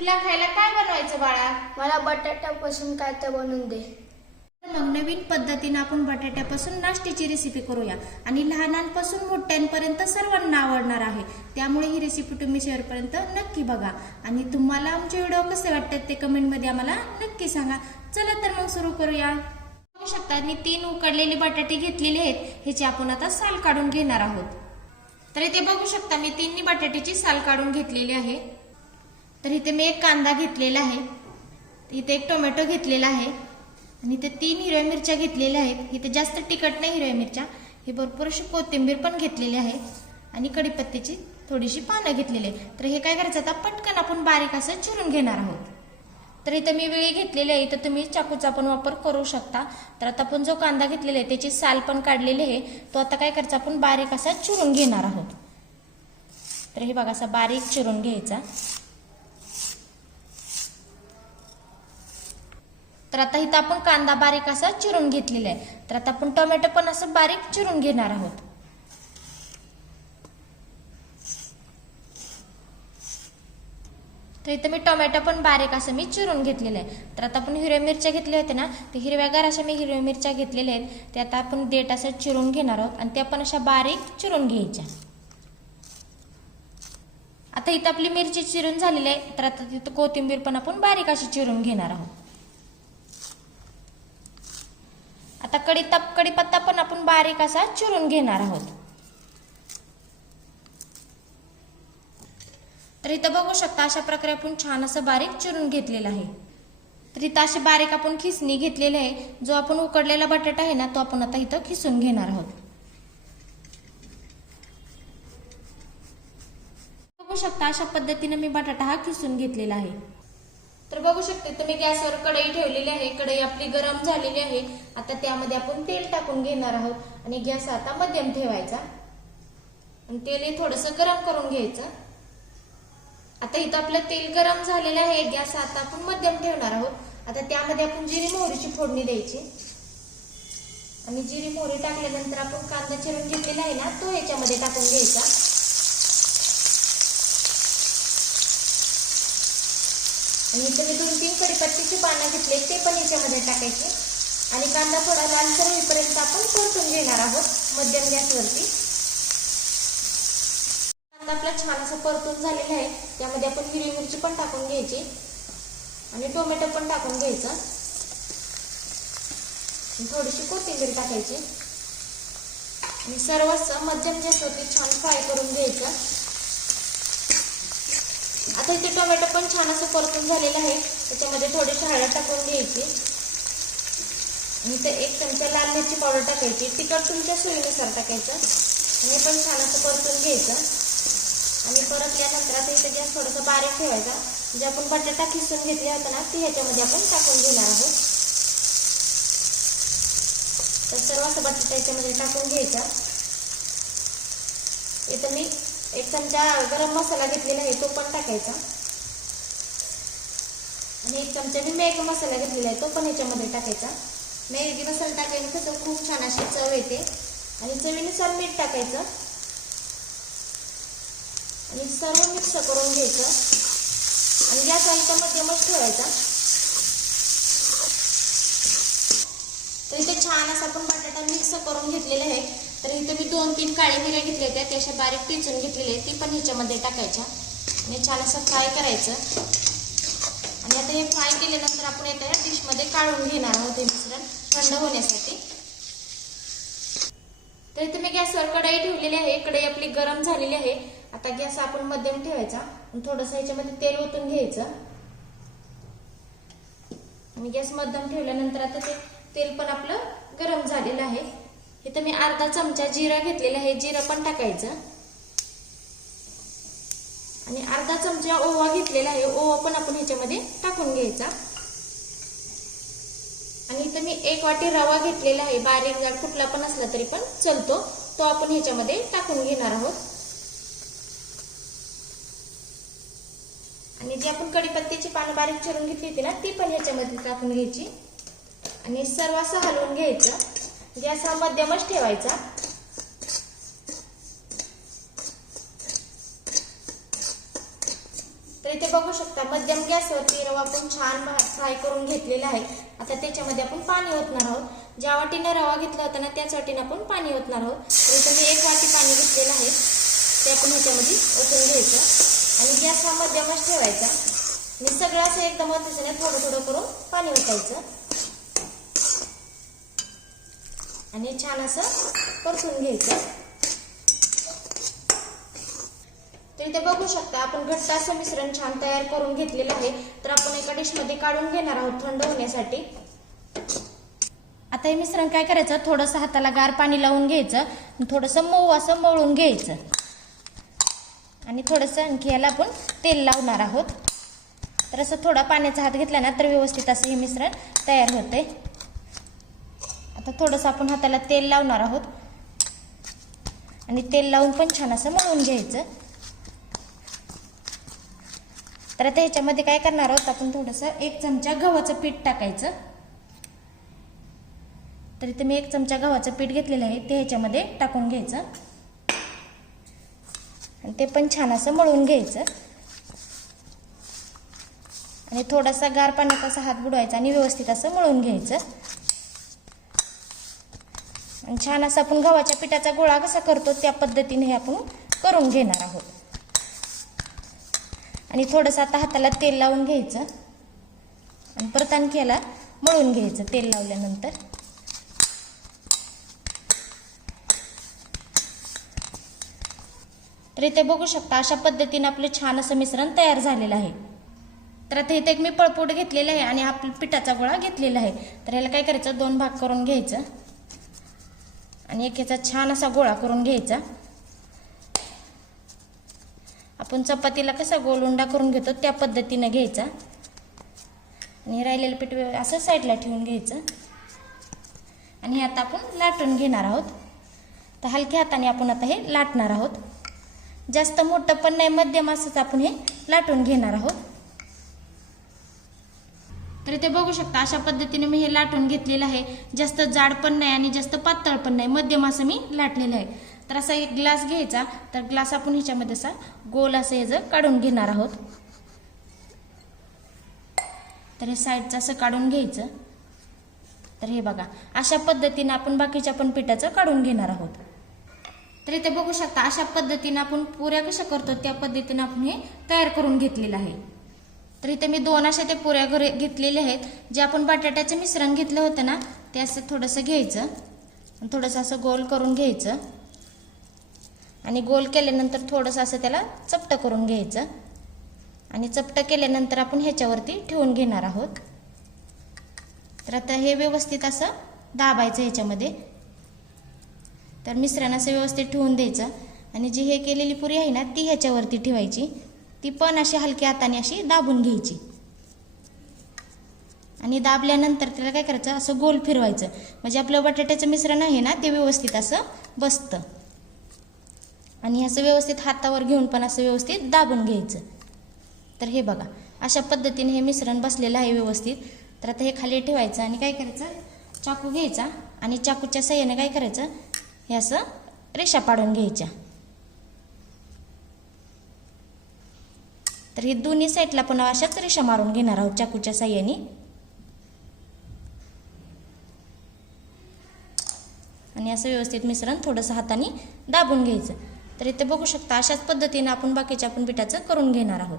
तुला खायला काय बनवायचं बाळा? मला बटाट्यापासून काय तर बनवून दे. मग नवीन पद्धतीने आपण बटाट्यापासून नाश्त्याची रेसिपी करूया. आणि लहानांपासून मोठ्यांपर्यंत सर्वांना आवडणार आहे. त्यामुळे ही रेसिपी तुम्ही शेवटपर्यंत नक्की बघा. आणि तुम्हाला आमचे व्हिडिओ कसे वाटतात ते कमेंटमध्ये आम्हाला नक्की सांगा. चला तर मग सुरू करूया. बघू शकता मी तीन उकडलेले बटाटे घेतलेले आहेत. ह्याची आपण आता साल काढून घेणार आहोत. तर इथे बघू शकता मी तिन्ही बटाट्याची साल काढून घेतलेली आहे. तर इथे मी एक कांदा घेतलेला आहे. इथे एक टोमॅटो घेतलेला आहे. आणि इथे तीन हिरव्या मिरच्या घेतलेल्या आहेत. इथे जास्त तिखट नाही हिरव्या मिरच्या. हे भरपूर अशी कोथिंबीर पण घेतलेली आहे. आणि कढीपत्त्याची थोडीशी पानं घेतलेली आहे तर हे काय करायचं? आता पटकन आपण बारीक असं चिरून घेणार आहोत. तर इथं मी वेळी घेतलेली आहे. इथं तुम्ही चाकूचा पण वापर करू शकता. तर आता आपण जो कांदा घेतलेला आहे त्याची साल पण काढलेली आहे. तो आता काय करायचा? आपण बारीक असा चिरून घेणार आहोत. तर हे बघा असा बारीक चिरून घ्यायचा. तर आता इथं आपण कांदा बारीक असा चिरून घेतलेला आहे. तर आता आपण टोमॅटो पण असं बारीक चिरून घेणार आहोत. तर इथं मी टोमॅटो पण बारीक असं मी चिरून घेतलेलं आहे. तर आता आपण हिरव्या मिरच्या घेतल्या होत्या ना ते हिरव्यागार अशा मी हिरव्या मिरच्या घेतलेल्या आहेत. ते आता आपण देठ असं चिरून घेणार आहोत आणि त्या पण अशा बारीक चिरून घ्यायच्या. आता इथं आपली मिरची चिरून झालेली आहे. तर आता तिथं कोथिंबीर पण आपण बारीक अशी चिरून घेणार आहोत. आता कडी तप कढीपत्ता पण आपण बारीक असा चिरून घेणार आहोत. तर इथं बघू शकता अशा प्रकारे आपण छान असं बारीक चिरून घेतलेलं आहे. तर इथं असे बारीक आपण खिसणी घेतलेले आहे. जो आपण उकडलेला बटाटा आहे ना तो आपण आता इथं खिसून घेणार आहोत. बघू शकता अशा पद्धतीने मी बटाटा हा खिसून घेतलेला आहे. तर बघू शकते तुम्ही गॅसवर कढई ठेवलेली आहे कढई आपली गरम झालेली आहे. आता त्यामध्ये आपण तेल टाकून घेणार आहोत आणि गॅस आता मध्यम ठेवायचा. आणि तेल हे थोडस गरम करून घ्यायचं. आता इथं आपलं तेल गरम झालेलं आहे गॅस आता आपण मध्यम ठेवणार आहोत. आता त्यामध्ये आपण जिरी मोहरीची फोडणी द्यायची. आणि जिरी मोहरी टाकल्यानंतर आपण कांदा चिरून घेतलेला आहे ना तो याच्यामध्ये टाकून घ्यायचा. आणि इथे मी दोन तीन कडीपत्तीची पानं घेतले ते पण याच्यामध्ये टाकायचे. आणि कांदा थोडा लालसर होईपर्यंत आपण परतून घेणार आहोत मध्यम गॅसवरती. कांदा आपला छान असं परतून झालेला आहे त्यामध्ये आपण हिरवी मिरची पण टाकून घ्यायची. आणि टोमॅटो पण टाकून घ्यायचं. थोडीशी कोथिंबीर टाकायची. आणि सर्वच मध्यम गॅसवरती छान फ्राय करून घ्यायचं. आता इथे टोमॅटो पण छान असं परतून झालेलं आहे. त्याच्यामध्ये थोडीशी हळद टाकून घ्यायची. आणि इथे एक चमचा लाल मिरची पावडर टाकायची. तिखट तुमच्या सोयीनुसार टाकायचं. आणि पण छान असं परतून घ्यायचं. आणि परतल्यानंतर आता इथे गॅस थोडंसं बारीक ठेवायचा जे आपण बटाटा खिसून घेतले होता ना ते ह्याच्यामध्ये आपण टाकून घेणार आहोत. तर सर्व असं बटाटा याच्यामध्ये टाकून घ्यायचा. इथं मी एक चमचा गरम मसाला घेतलेला आहे तो पण टाकायचा. आणि एक चमचा मी मॅगी मसाला घेतलेला आहे तो पण ह्याच्यामध्ये टाकायचा. मॅगी मसाला टाकल्याने कसं खूप छान अशी चव येते. आणि चवीनुसार मीठ टाकायचं. आणि सर्व मिक्स करून घ्यायचं. आणि गॅस इथं मध्यमच ठेवायचा. तर इथे छान असा आपण बटाटा मिक्स करून घेतलेला आहे. तर इथे मी दोन तीन काळे मिऱ्या घेतल्या होत्या त्या अशा बारीक टिचून घेतलेले आहेत ती पण ह्याच्यामध्ये टाकायच्या. आणि छान असं फ्राय करायचं. आणि आता हे फ्राय केल्यानंतर आपण एका या डिशमध्ये काढून घेणार आहोत हे मिश्रण थंड होण्यासाठी. तर इथे मी गॅसवर कढई ठेवलेली आहे कढई आपली गरम झालेली आहे. आता गॅस आपण मध्यम ठेवायचा आणि थोडंसं ह्याच्यामध्ये तेल ओतून घ्यायचं. आणि गॅस मध्यम ठेवल्यानंतर आता ते तेल पण आपलं गरम झालेलं आहे. इथं मी अर्धा चमचा जिरा घेतलेला आहे. जिरं पण टाकायचं. आणि अर्धा चमचा ओवा घेतलेला आहे. ओवा पण आपण ह्याच्यामध्ये टाकून घ्यायचा. आणि इथं मी एक वाटी रवा घेतलेला आहे. बारीक जाड कुठला पण असला तरी पण चलतो. तो आपण ह्याच्यामध्ये टाकून घेणार आहोत. आणि जी आपण कढीपत्त्याची पानं बारीक चिरून घेतली होती ना ती पण ह्याच्यामध्ये टाकून घ्यायची. आणि सर्व असं हलवून घ्यायचं. गॅस हा मध्यमच ठेवायचा. तर इथे बघू शकता मध्यम गॅसवरती रवा आपण छान फ्राय करून घेतलेला आहे. आता त्याच्यामध्ये आपण पाणी ओतणार आहोत. ज्या वाटीनं रवा घेतला होता ना त्याच वाटीनं आपण पाणी ओतणार आहोत. तर इथं मी एक वाटी पाणी घेतलेलं आहे. ते आपण ह्याच्यामध्ये ओतून घ्यायचं. आणि गॅस हा मध्यमच ठेवायचा. आणि सगळं असं एकदम अतिशय थोडं थोडं करून पाणी ओतायचं. आणि छान असं परतून घ्यायचं. तर इथे बघू शकता आपण घट्ट असं मिश्रण छान तयार करून घेतलेलं आहे. तर आपण एका डिशमध्ये काढून घेणार आहोत थंड होण्यासाठी. आता हे मिश्रण काय करायचं? थोडंसं हाताला गार पाणी लावून घ्यायचं. थोडंसं मऊ असं मळून घ्यायचं. आणि थोडंसं आणखी याला आपण तेल लावणार आहोत. तर असं थोडा पाण्याचा हात घेतला ना तर व्यवस्थित असं हे मिश्रण तयार होते. आता थोडंसं आपण हाताला तेल लावणार आहोत. आणि तेल लावून पण छान असं मळून घ्यायचं. तर आता ह्याच्यामध्ये काय करणार आहोत आपण थोडंसं एक चमचा गव्हाचं पीठ टाकायचं. तर इथे मी एक चमचा गव्हाचं पीठ घेतलेलं आहे ते ह्याच्यामध्ये टाकून घ्यायचं. आणि ते पण छान असं मळून घ्यायचं. आणि थोडासा गार पाण्यात असा हात बुडवायचा आणि व्यवस्थित असं मळून घ्यायचं. आणि छान असं आपण गव्हाच्या पिठाचा गोळा कसा करतो त्या पद्धतीने हे आपण करून घेणार आहोत. आणि थोडंसं आता हाताला तेल लावून घ्यायचं. आणि परत आणखी याला मळून घ्यायचं तेल लावल्यानंतर. तर इथे बघू शकता अशा पद्धतीने आपलं छान असं मिश्रण तयार झालेलं आहे. तर आता इथे एक मी पळपूट घेतलेलं आहे आणि आपलं पिठाचा गोळा घेतलेला आहे. तर याला काय करायचं? दोन भाग करून घ्यायचं. आणि एक ह्याचा छान असा गोळा करून घ्यायचा. आपण चपातीला कसा गोल उंडा करून घेतो त्या पद्धतीनं घ्यायचा. आणि राहिलेलं पीठ असं साईडला ठेवून घ्यायचं. आणि हे आता आपण लाटून घेणार आहोत. तर हलक्या हाताने आपण आता हे लाटणार आहोत. जास्त मोठं पण नाही मध्यम असंच आपण हे लाटून घेणार आहोत. तर इथे बघू शकता. अशा पद्धतीने मी हे लाटून घेतलेलं आहे. जास्त जाड पण नाही आणि जास्त पातळ पण नाही. मध्यम असं मी लाटलेलं आहे. तर असा एक ग्लास घ्यायचा. तर ग्लास आपण ह्याच्यामध्ये असा गोल असं ह्याचं काढून घेणार आहोत. तर हे साईडचं असं काढून घ्यायचं. तर हे बघा. अशा पद्धतीने आपण बाकीच्या पण पिठाचं काढून घेणार आहोत. तर इथे बघू शकता. अशा पद्धतीने आपण पुऱ्या कशा करतो त्या पद्धतीने आपण हे तयार करून घेतलेलं आहे. तर इथे मी दोन अशा ते पुऱ्या घरी घेतलेल्या आहेत जे आपण बटाट्याचं मिश्रण घेतलं होतं ना ते असं थोडंसं घ्यायचं. थोडंसं असं गोल करून घ्यायचं. आणि गोल केल्यानंतर थोडंसं असं त्याला चपटं करून घ्यायचं. आणि चपटं केल्यानंतर आपण ह्याच्यावरती ठेवून घेणार आहोत. तर आता हे व्यवस्थित असं दाबायचं ह्याच्यामध्ये. तर मिश्रण असं व्यवस्थित ठेवून द्यायचं. आणि जी हे केलेली पुरी आहे ना ती ह्याच्यावरती ठेवायची. ती पण अशी हलक्या हाताने अशी दाबून घ्यायची. आणि दाबल्यानंतर त्याला काय करायचं? असं गोल फिरवायचं. म्हणजे आपलं बटाट्याचं मिश्रण आहे ना ते व्यवस्थित असं बसतं. आणि असं व्यवस्थित हातावर घेऊन पण असं व्यवस्थित दाबून घ्यायचं. तर हे बघा अशा पद्धतीने हे मिश्रण बसलेलं आहे व्यवस्थित. तर आता हे खाली ठेवायचं आणि काय करायचं? चाकू घ्यायचा आणि चाकूच्या सहाय्याने काय करायचं? हे असं रेषा पाडून घ्यायच्या. तर हे दोन्ही साईडला पण अशाच रेषा मारून घेणार आहोत चाकूच्या साह्याने. आणि असं व्यवस्थित मिश्रण थोडंसं हाताने दाबून घ्यायचं. तर इथे बघू शकता अशाच पद्धतीने आपण बाकीच्या आपण पिठाचं करून घेणार आहोत.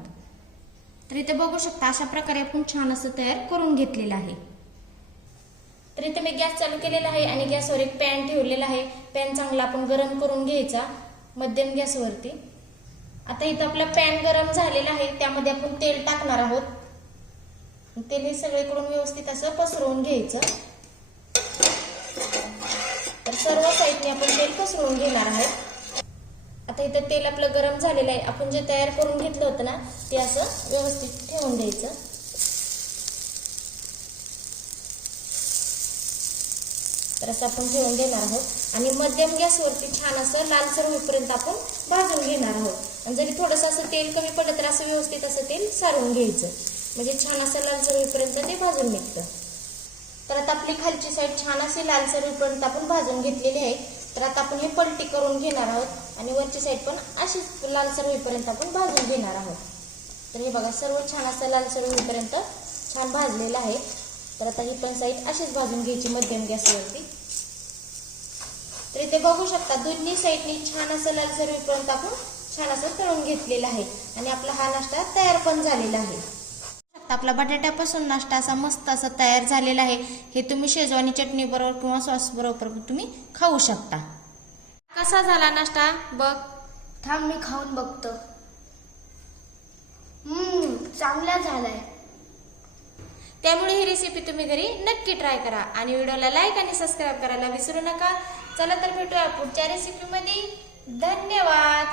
तर इथे बघू शकता अशा प्रकारे आपण छान असं तयार करून घेतलेलं आहे. तर इथे मी गॅस चालू केलेला आहे आणि गॅसवर एक पॅन ठेवलेला आहे. पॅन चांगला आपण गरम करून घ्यायचा. मध्यम गॅसवरती. आता इथं आपला पॅन गरम झालेला आहे त्यामध्ये आपण तेल टाकणार आहोत. तेल हे सगळीकडून व्यवस्थित असं पसरवून घ्यायचं. तर सर्व साईडने आपण तेल पसरवून घेणार आहोत. आता इथं तेल आपलं गरम झालेलं आहे. आपण जे तयार करून घेतलं होतं ना ते असं व्यवस्थित ठेवून द्यायचं. तर असं आपण ठेवून घेणार आहोत. आणि मध्यम गॅसवरती छान असं लालसर होईपर्यंत आपण भाजून घेणार आहोत आणि जरी थोडंसं असं तेल कमी पडलं तर असं व्यवस्थित असं तेल सारून घ्यायचं. म्हणजे छान असं लालसर होईपर्यंत ते भाजून निघतं. तर आता आपली खालची साईड छान अशी लालसर होईपर्यंत आपण भाजून घेतलेली आहे. तर आता आपण हे पलटी करून घेणार आहोत आणि वरची साईड पण अशीच लालसर होईपर्यंत आपण भाजून घेणार आहोत. तर हे बघा सर्व छान असं लालसर होईपर्यंत छान भाजलेलं आहे. तर आता ही पण साईड अशीच भाजून घ्यायची मध्यम गॅसवरती. तर इथे बघू शकता दोन्ही साईडनी छान असं लालसर होईपर्यंत आपण छान असं तळून घेतलेलं आहे आणि आपला हा नाश्ता तयार पण झालेला आहे. आपला बटाट्यापासून नाश्ता असा मस्त असा तयार झालेला आहे. हे तुम्ही शेजवानी चटणी बरोबर किंवा सॉस बरोबर पण तुम्ही खाऊ शकता. कसा झाला नाश्ता? बघ. थांब मी खाऊन बघतो. हम्म चांगला झालाय. त्यामुळे ही रेसिपी तुम्ही घरी नक्की ट्राय करा आणि व्हिडिओला लाईक आणि सबस्क्राईब करायला विसरू नका. चला तर भेटूया पुढच्या रेसिपीमध्ये धन्यवाद!